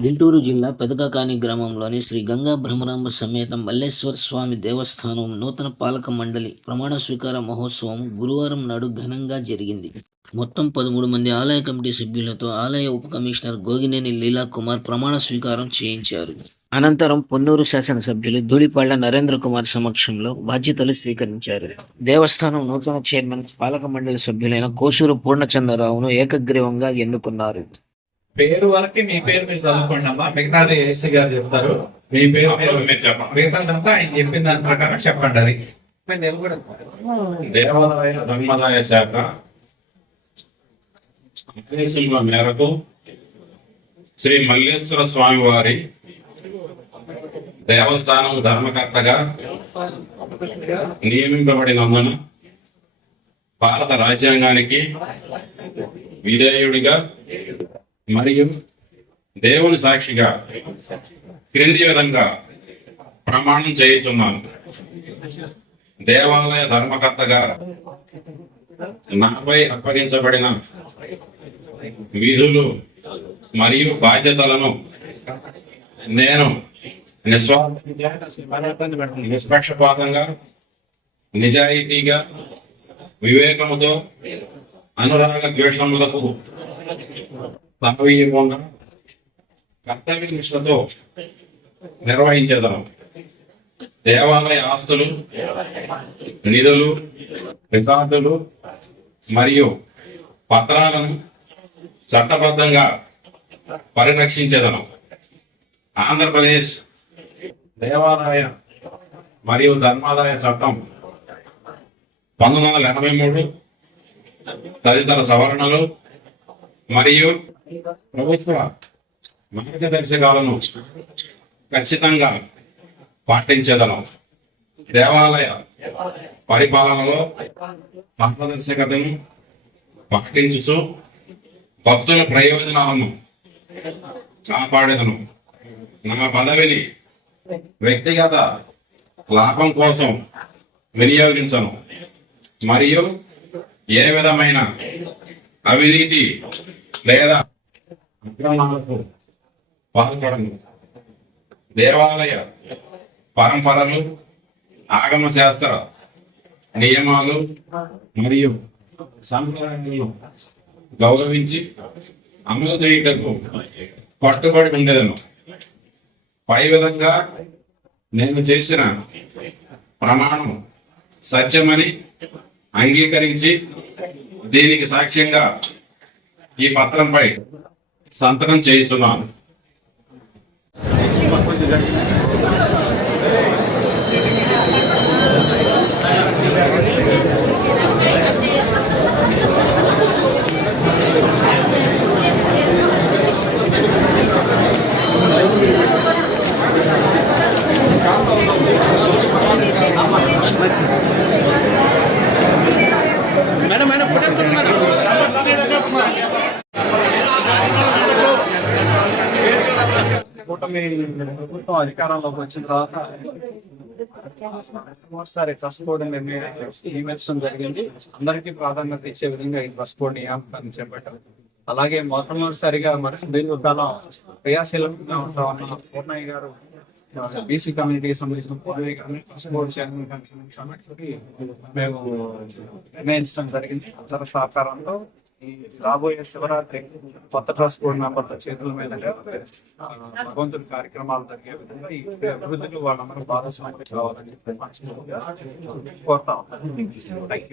గుంటూరు జిల్లా పెదకాకాని గ్రామంలోని శ్రీ గంగా బ్రహ్మరాంబ సమేత మల్లేశ్వర స్వామి దేవస్థానం నూతన పాలక మండలి ప్రమాణ స్వీకార మహోత్సవం గురువారం నాడు ఘనంగా జరిగింది. మొత్తం 13 మంది ఆలయ కమిటీ సభ్యులతో ఆలయ ఉప కమిషనర్ గోగినేని లీలా కుమార్ ప్రమాణ స్వీకారం చేయించారు. అనంతరం పొన్నూరు శాసనసభ్యులు ధూళిపాళ్ల నరేంద్ర కుమార్ సమక్షంలో బాధ్యతలు స్వీకరించారు. దేవస్థానం నూతన చైర్మన్ పాలక మండలి సభ్యులైన కోసూరు పూర్ణచంద్రరావును ఏకగ్రీవంగా ఎన్నుకున్నారు. పేరు వరకు మీ పేరు మీరు చదువుకోండి అమ్మా, మిగతాది ఏసీ గారు చెప్తారు. మీ పేరు మీరు చెప్పండి, మిగతాదంతా ఆయన చెప్పిన దాని ప్రకారం చెప్పండి. అది దేవాదాయ ధర్మాదాయ శాఖ ఆదేశముల మేరకు శ్రీ మల్లేశ్వర స్వామి వారి దేవస్థానం ధర్మకర్తగా నియమింపబడినందున భారత రాజ్యాంగానికి విధేయుడిగా మరియు దేవుని సాక్షిగా క్రింది విధంగా ప్రమాణం చేయుచున్నాను. దేవాలయ ధర్మకర్తగా నాపై అప్పగించబడిన విధులు మరియు బాధ్యతలను నేను నిష్పక్షపాతంగా, నిజాయితీగా, వివేకముతో, అనురాగ ద్వేషములకు తావీయకుండా కర్తవ్య నిష్ఠతో నిర్వహించేదను. దేవాలయ ఆస్తులు, నిధులు, రికార్డులు మరియు పత్రాలను చట్టబద్ధంగా పరిరక్షించేదను. ఆంధ్రప్రదేశ్ దేవాదాయ మరియు ధర్మాదాయ చట్టం 1983 తదితర సవరణలు మరియు ప్రభుత్వ మార్గదర్శకాలను ఖచ్చితంగా పాటించేదను. దేవాలయ పరిపాలనలో పారదర్శకతను పాటించుచు భక్తుల ప్రయోజనాలను కాపాడేదను. నా పదవిని వ్యక్తిగత లాభం కోసం వినియోగించను మరియు ఏ విధమైన అవినీతి లేదా అక్రమాలకు పాల్పడను. దేవాలయ పరంపరలు, ఆగమ శాస్త్ర నియమాలు మరియు సంప్రదాయాలను గౌరవించి అమలు చేయుటకు కట్టుబడి ఉండేదను. పై విధంగా నేను చేసిన ప్రమాణం సత్యమని అంగీకరించి దీనికి సాక్ష్యంగా ఈ పత్రంపై సంతకం చేయిస్తున్నాను. కూటమి ప్రభుత్వం అధికారంలోకి వచ్చిన తర్వాత మరోసారి ట్రస్ట్ బోర్డు నియమించడం జరిగింది. అందరికీ ప్రాధాన్యత ఇచ్చే విధంగా ఈ ట్రస్ట్ బోర్డు నియామకాన్ని చేపట్టారు. అలాగే మొట్టమొదటిసారిగా మరి దీర్ఘకాలం క్రియాశీలంగా ఉంటా ఉన్న పూర్ణయ్య గారు బీసీ కమ్యూనిటీకి సంబంధించిన పూర్ణయ్య గారిని ట్రస్ట్ బోర్డు చైర్మన్ కాబట్టి మేము నిర్ణయించడం జరిగింది. అందరి సహకారంతో ఈ రాబోయే శివరాత్రి కొత్త ట్రస్ట్ బోర్డు మెంబర్ల చేతుల మీదుగా భగవంతుడి కార్యక్రమాలు జరిగే విధంగా ఈ అభివృద్ధిలో వాళ్ళందరూ భాగస్వామ్యం కావాలని కోరుతా ఉన్నాం. Thank you.